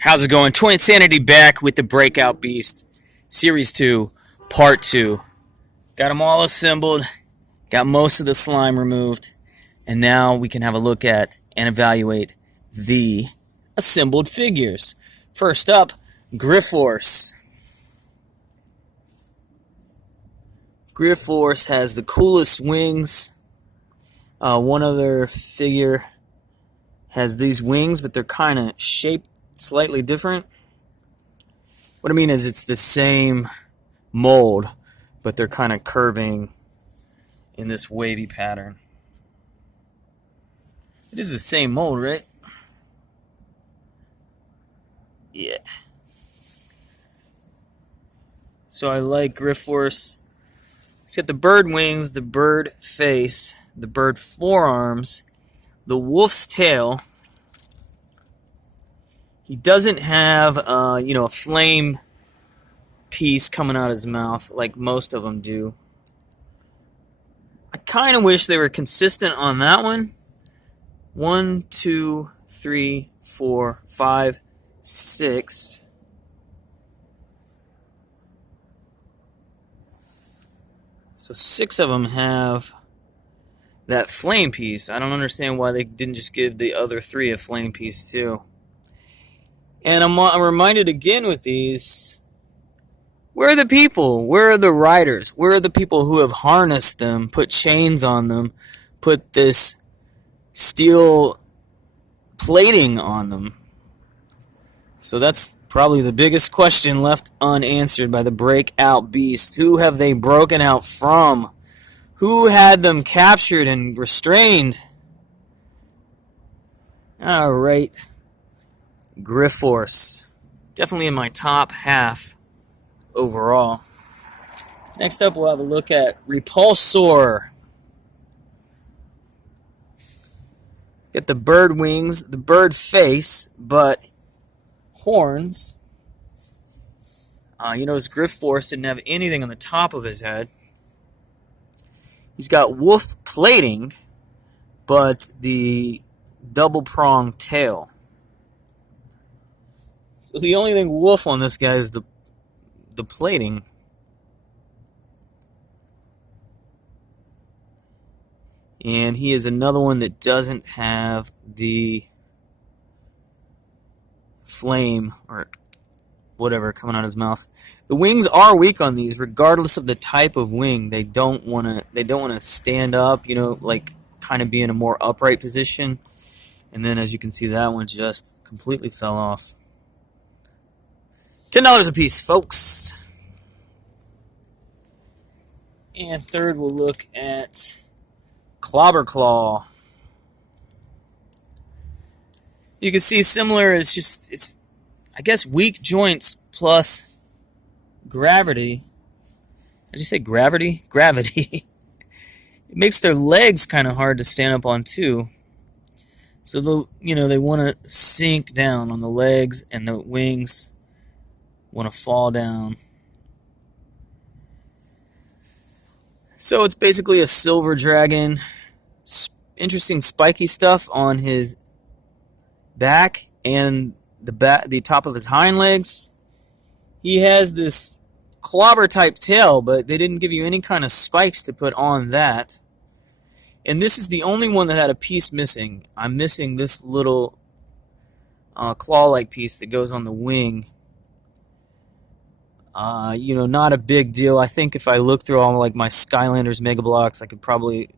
How's it going? Toy Insanity back with the Breakout Beast Series 2, Part 2. Got them all assembled, got most of the slime removed, and now we can have a look at and evaluate the assembled figures. First up, Griff Horse. Griff Horse has the coolest wings. One other figure has these wings, but they're kind of shaped slightly different. What I mean is it's the same mold, but they're kind of curving in this wavy pattern. It is the same mold, right? Yeah. So I like Griff Horse. He's got the bird wings, the bird face, the bird forearms, the wolf's tail. He doesn't have, a flame piece coming out of his mouth like most of them do. I kind of wish they were consistent on that one. 1, 2, 3, 4, 5, 6. So 6 of them have that flame piece. I don't understand why they didn't just give the other 3 a flame piece too. And I'm reminded again with these, where are the people? Where are the riders? Where are the people who have harnessed them, put chains on them, put this steel plating on them? So that's probably the biggest question left unanswered by the Breakout Beast. Who have they broken out from? Who had them captured and restrained? All right. Griff Horse. Definitely in my top half overall. Next up, we'll have a look at Repulse. Get the bird wings, the bird face, but horns. His Griff Horse didn't have anything on the top of his head. He's got wolf plating, but the double-pronged tail. So the only thing wolf on this guy is the plating. And he is another one that doesn't have the flame or whatever coming out of his mouth. The wings are weak on these, regardless of the type of wing. They don't want to stand up, like kind of be in a more upright position. And then, as you can see, that one just completely fell off. $10 a piece, folks. And third, we'll look at Clobberclaw. You can see similar. It's I guess weak joints plus gravity. Did you say gravity? Gravity. It makes their legs kind of hard to stand up on too. So they want to sink down on the legs, and the wings want to fall down. So it's basically a silver dragon. Interesting spiky stuff on his back and the top of his hind legs. He has this clobber type tail, but they didn't give you any kind of spikes to put on that. And this is the only one that had a piece missing. I'm missing this little claw-like piece that goes on the wing. Not a big deal. I think if I look through all my Skylanders Mega Blocks, I could probably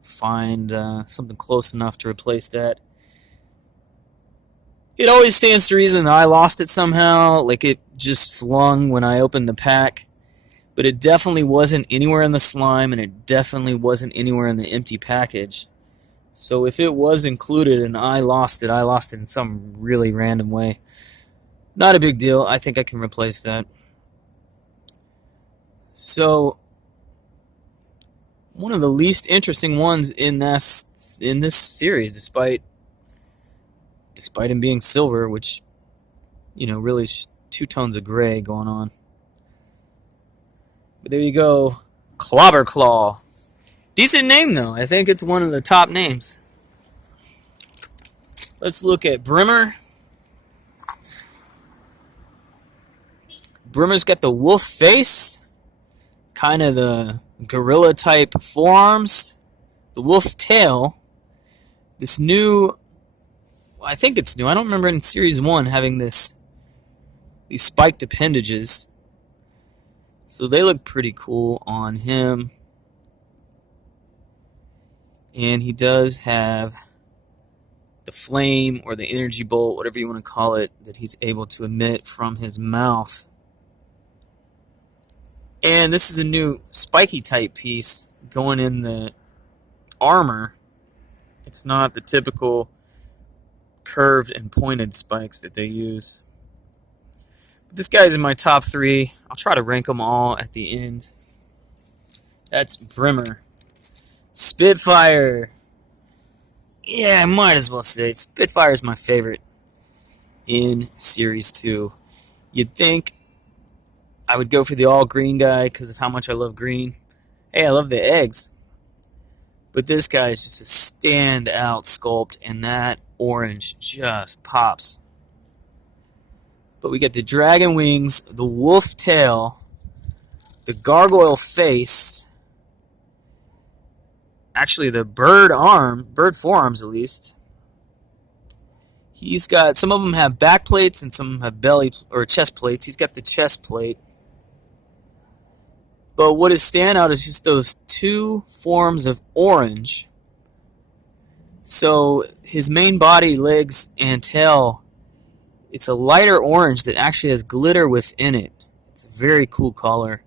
find something close enough to replace that. It always stands to reason that I lost it somehow, like it just flung when I opened the pack. But it definitely wasn't anywhere in the slime, and it definitely wasn't anywhere in the empty package. So if it was included and I lost it in some really random way. Not a big deal. I think I can replace that. So, one of the least interesting ones in this series, despite him being silver, which, really is 2 tones of gray going on. But there you go, Clobberclaw. Decent name, though. I think it's one of the top names. Let's look at Brimmer. Brimmer's got the wolf face, kind of the gorilla type forearms, the wolf tail. This new, I think it's new, I don't remember in Series 1 having these spiked appendages. So they look pretty cool on him. And he does have the flame or the energy bolt, whatever you want to call it, that he's able to emit from his mouth. And this is a new spiky type piece going in the armor. It's not the typical curved and pointed spikes that they use. But this guy's in my top 3. I'll try to rank them all at the end. That's Brimmer. Spitfire. Yeah, I might as well say it. Spitfire is my favorite in Series 2. You'd think I would go for the all-green guy because of how much I love green. Hey, I love the eggs. But this guy is just a standout sculpt, and that orange just pops. But we get the dragon wings, the wolf tail, the gargoyle face, actually the bird forearms at least. He's got, some of them have back plates and some have belly or chest plates. He's got the chest plate. But what is standout is just those 2 forms of orange. So his main body, legs, and tail, it's a lighter orange that actually has glitter within it. It's a very cool color.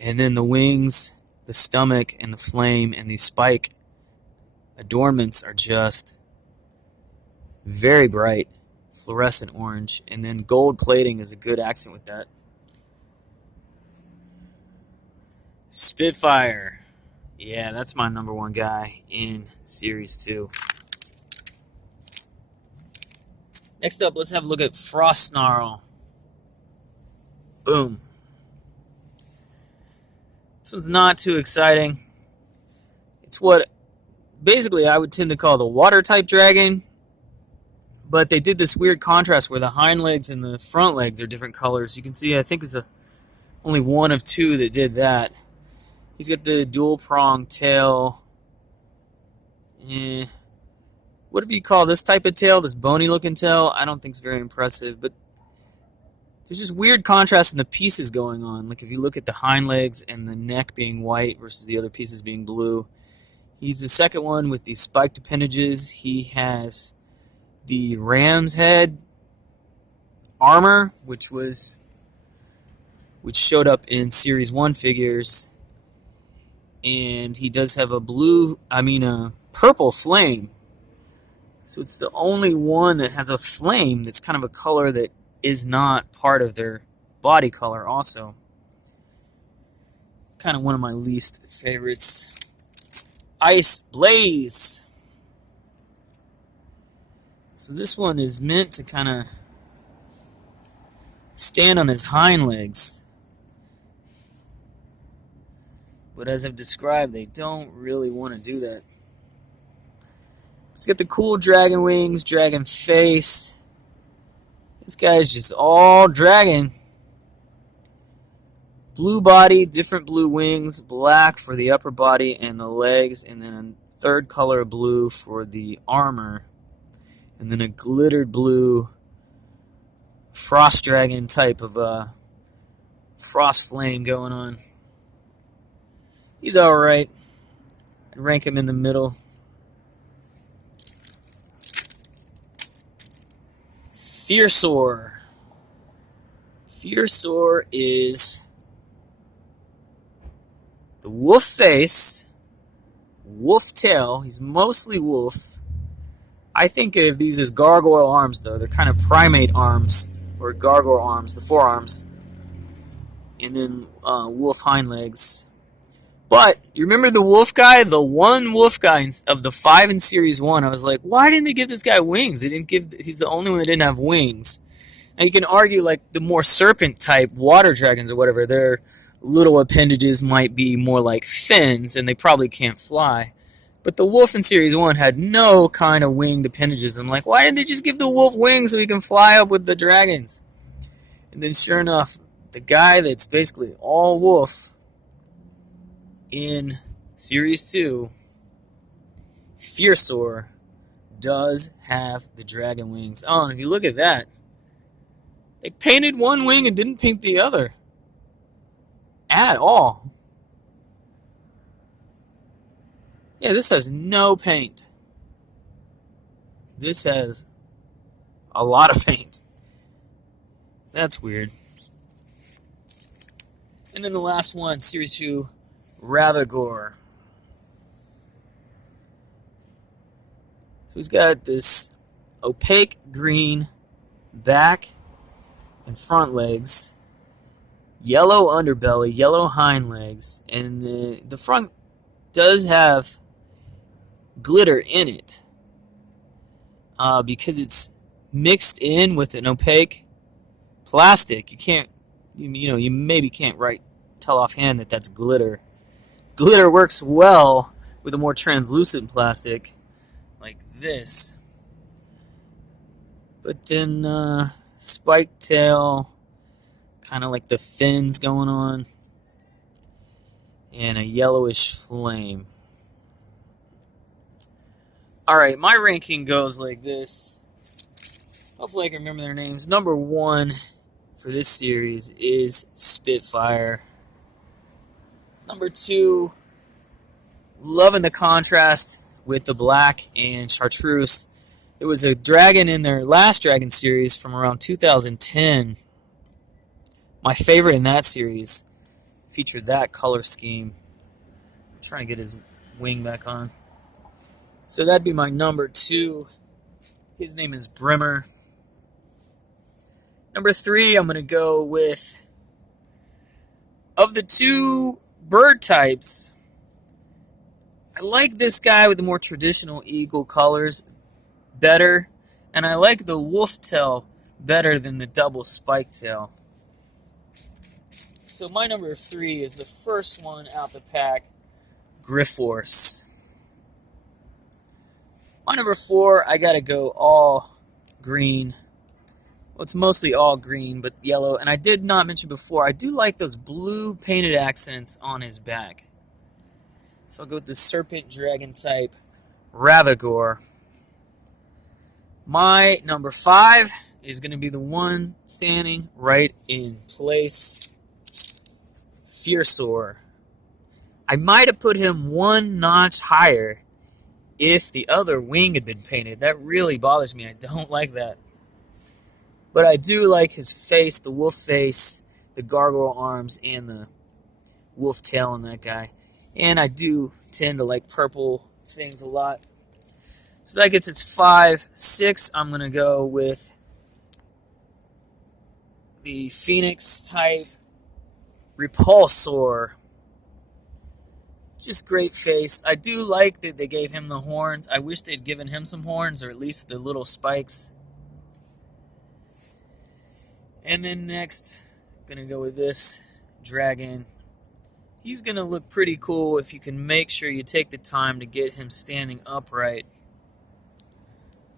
And then the wings, the stomach, and the flame, and the spike adornments are just very bright, fluorescent orange. And then gold plating is a good accent with that. Spitfire. Yeah, that's my number 1 guy in Series 2. Next up, let's have a look at Frost Snarl. Boom. This one's not too exciting. It's what basically I would tend to call the water type dragon, but they did this weird contrast where the hind legs and the front legs are different colors. You can see, I think it's only 1 of 2 that did that. He's got the dual prong tail. Whatever you call this type of tail, this bony looking tail, I don't think it's very impressive. But there's just weird contrast in the pieces going on. Like if you look at the hind legs and the neck being white versus the other pieces being blue. He's the second one with the spiked appendages. He has the ram's head armor, which showed up in Series 1 figures. And he does have a purple flame. So it's the only one that has a flame that's kind of a color that is not part of their body color also. Kind of one of my least favorites. Ice Blaze. So this one is meant to kind of stand on his hind legs. But as I've described, they don't really want to do that. Let's get the cool dragon wings, dragon face. This guy's just all dragon. Blue body, different blue wings, black for the upper body and the legs, and then a third color of blue for the armor. And then a glittered blue frost dragon type of frost flame going on. He's alright. I'd rank him in the middle. Fearsore. Fearsore is the wolf face, wolf tail. He's mostly wolf. I think of these as gargoyle arms, though. They're kind of primate arms, or gargoyle arms, the forearms. And then wolf hind legs. But, you remember the wolf guy? The one wolf guy of the 5 in Series 1, I was like, why didn't they give this guy wings? He's the only one that didn't have wings. Now you can argue, like, the more serpent-type water dragons or whatever, their little appendages might be more like fins, and they probably can't fly. But the wolf in Series 1 had no kind of winged appendages. I'm like, why didn't they just give the wolf wings so he can fly up with the dragons? And then sure enough, the guy that's basically all wolf in Series 2, Fierceor, does have the dragon wings. Oh, and if you look at that, they painted one wing and didn't paint the other at all. Yeah, this has no paint. This has a lot of paint. That's weird. And then the last one, Series 2, Gore. So he's got this opaque green back and front legs, yellow underbelly, yellow hind legs, and the front does have glitter in it because it's mixed in with an opaque plastic. You maybe can't tell offhand that that's glitter. Glitter works well with a more translucent plastic like this. But then spike tail, kind of like the fins going on, and a yellowish flame. Alright, my ranking goes like this. Hopefully I can remember their names. Number 1 for this series is Spitfire. Number 2, loving the contrast with the black and chartreuse. There was a dragon in their last dragon series from around 2010. My favorite in that series featured that color scheme. I'm trying to get his wing back on. So that'd be my number 2. His name is Brimmer. Number 3, I'm going to go with, of the 2 bird types, I like this guy with the more traditional eagle colors better, and I like the wolf tail better than the double spike tail. So my number 3 is the first one out the pack, Griff Horse. My number 4, I gotta go all green. Well, it's mostly all green, but yellow. And I did not mention before, I do like those blue painted accents on his back. So I'll go with the serpent dragon type, Gore. My number 5 is going to be the one standing right in place, Fierceor. I might have put him one notch higher if the other wing had been painted. That really bothers me. I don't like that. But I do like his face, the wolf face, the gargoyle arms, and the wolf tail on that guy. And I do tend to like purple things a lot. So that gets its 5. 6, I'm going to go with the Phoenix type Repulsor. Just great face. I do like that they gave him the horns. I wish they'd given him some horns, or at least the little spikes. And then next, I'm going to go with this dragon. He's going to look pretty cool if you can make sure you take the time to get him standing upright.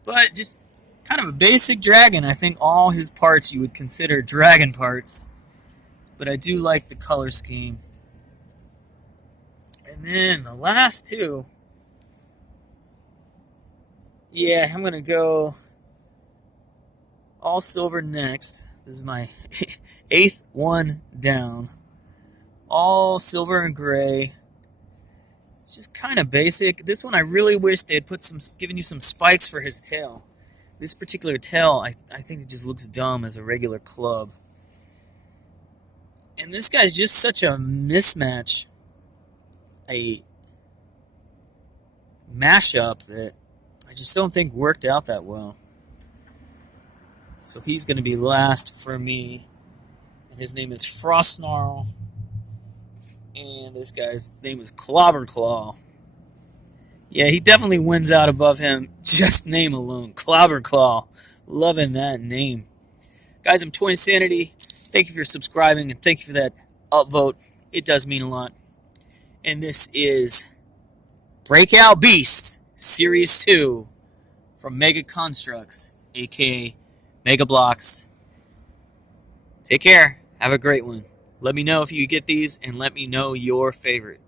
But just kind of a basic dragon. I think all his parts you would consider dragon parts. But I do like the color scheme. And then the last 2. Yeah, I'm going to go all silver next. This is my 8th one down. All silver and gray. It's just kind of basic. This one I really wish they had given you some spikes for his tail. This particular tail, I think it just looks dumb as a regular club. And this guy's just such a mismatch. A mashup that I just don't think worked out that well. So he's going to be last for me. And his name is Frostnarl. And this guy's name is Clobberclaw. Yeah, he definitely wins out above him. Just name alone. Clobberclaw. Loving that name. Guys, I'm toyinsanity. Thank you for subscribing, and thank you for that upvote. It does mean a lot. And this is Breakout Beasts Series 2 from Mega Constructs, a.k.a. Mega Blocks. Take care. Have a great one. Let me know if you get these, and let me know your favorite.